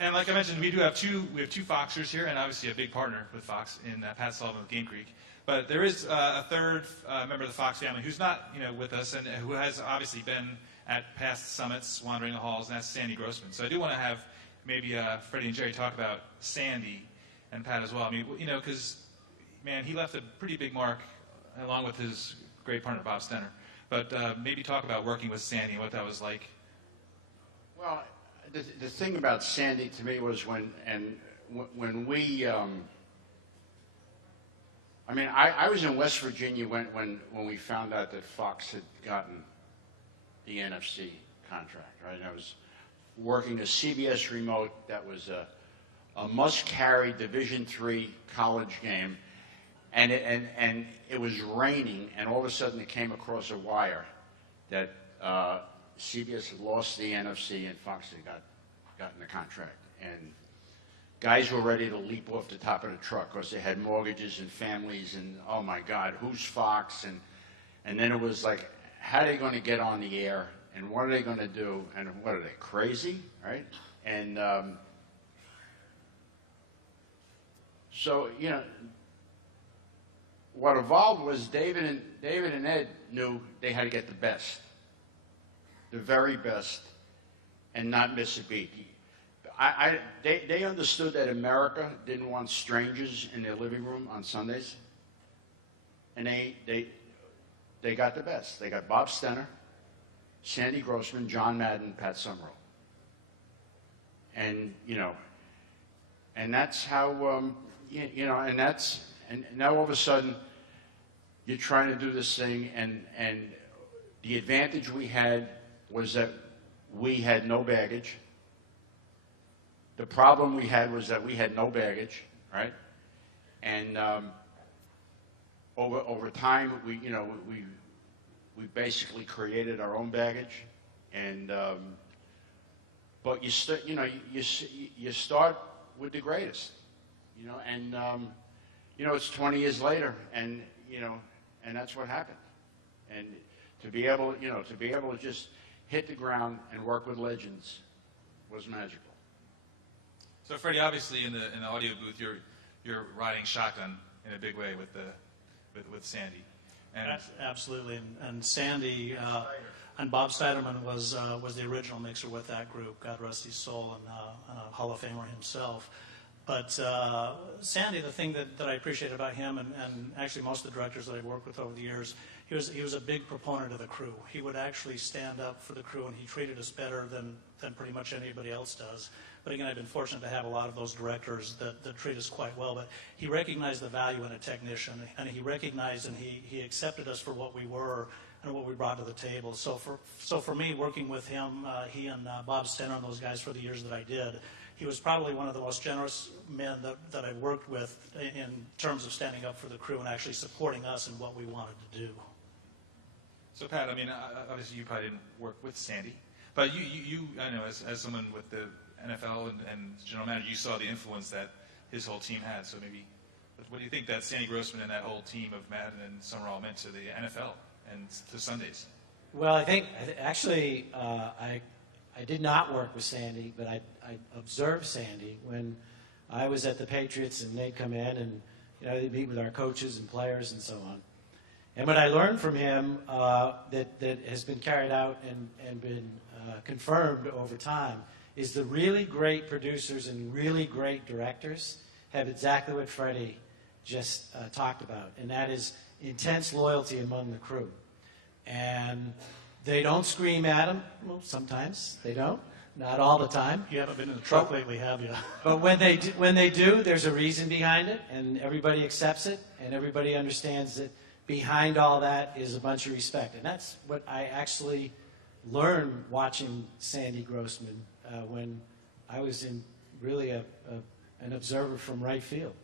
And like I mentioned, we have two Foxers here, and obviously a big partner with Fox in Pat Sullivan with Game Creek. But there is a third member of the Fox family who's not with us and who has obviously been at past summits, wandering the halls, and that's Sandy Grossman. So I do want to have maybe Freddie and Jerry talk about Sandy and Pat as well. I mean, because, man, he left a pretty big mark along with his great partner, Bob Stenner. But maybe talk about working with Sandy and what that was like. Well, the thing about Sandy to me was when we, I mean, I was in West Virginia when we found out that Fox had gotten the NFC contract, right? And I was working a CBS remote that was a must-carry Division III college game, and it was raining, and all of a sudden it came across a wire that CBS had lost the NFC and Fox had gotten the contract. And guys were ready to leap off the top of the truck because they had mortgages and families and, oh my God, who's Fox? And then it was like, how are they going to get on the air? And what are they going to do? And what are they, crazy? Right? And so, what evolved was David and Ed knew they had to get the best, the very best, and not miss a beat. They understood that America didn't want strangers in their living room on Sundays, and they got the best. They got Bob Stenner, Sandy Grossman, John Madden, Pat Summerall, and and that's how and now all of a sudden you're trying to do this thing, and the advantage we had was that we had no baggage. The problem we had was that we had no baggage, right? And over time, we basically created our own baggage, and but you start with the greatest, and it's 20 years later, and and that's what happened, and to be able to just hit the ground and work with legends was magical. So Freddie, obviously in the audio booth, you're riding shotgun in a big way with Sandy. And absolutely, and Sandy and Bob Steiderman was the original mixer with that group. God rest his soul, and a Hall of Famer himself. But Sandy, the thing that I appreciate about him, and actually most of the directors that I've worked with over the years, he was a big proponent of the crew. He would actually stand up for the crew, and he treated us better than pretty much anybody else does. But again, I've been fortunate to have a lot of those directors that treat us quite well. But he recognized the value in a technician, and he recognized and he accepted us for what we were and what we brought to the table. So for me, working with him, he and Bob Stenner and those guys for the years that I did, he was probably one of the most generous men that I've worked with in terms of standing up for the crew and actually supporting us in what we wanted to do. So Pat, I mean, obviously you probably didn't work with Sandy, but you I know, as someone with the NFL and general manager, you saw the influence that his whole team had. So maybe, what do you think that Sandy Grossman and that whole team of Madden and Summerall meant to the NFL and to Sundays? Well, I think actually I did not work with Sandy, but I observed Sandy when I was at the Patriots, and they'd come in and they'd meet with our coaches and players and so on. And what I learned from him that has been carried out and been confirmed over time is the really great producers and really great directors have exactly what Freddie just talked about, and that is intense loyalty among the crew. And they don't scream at them. Well, sometimes they don't. Not all the time. You haven't been in the truck lately, have you? But when they do, there's a reason behind it, and everybody accepts it, and everybody understands that behind all that is a bunch of respect. And that's what I actually learned watching Sandy Grossman when I was in really an observer from right field.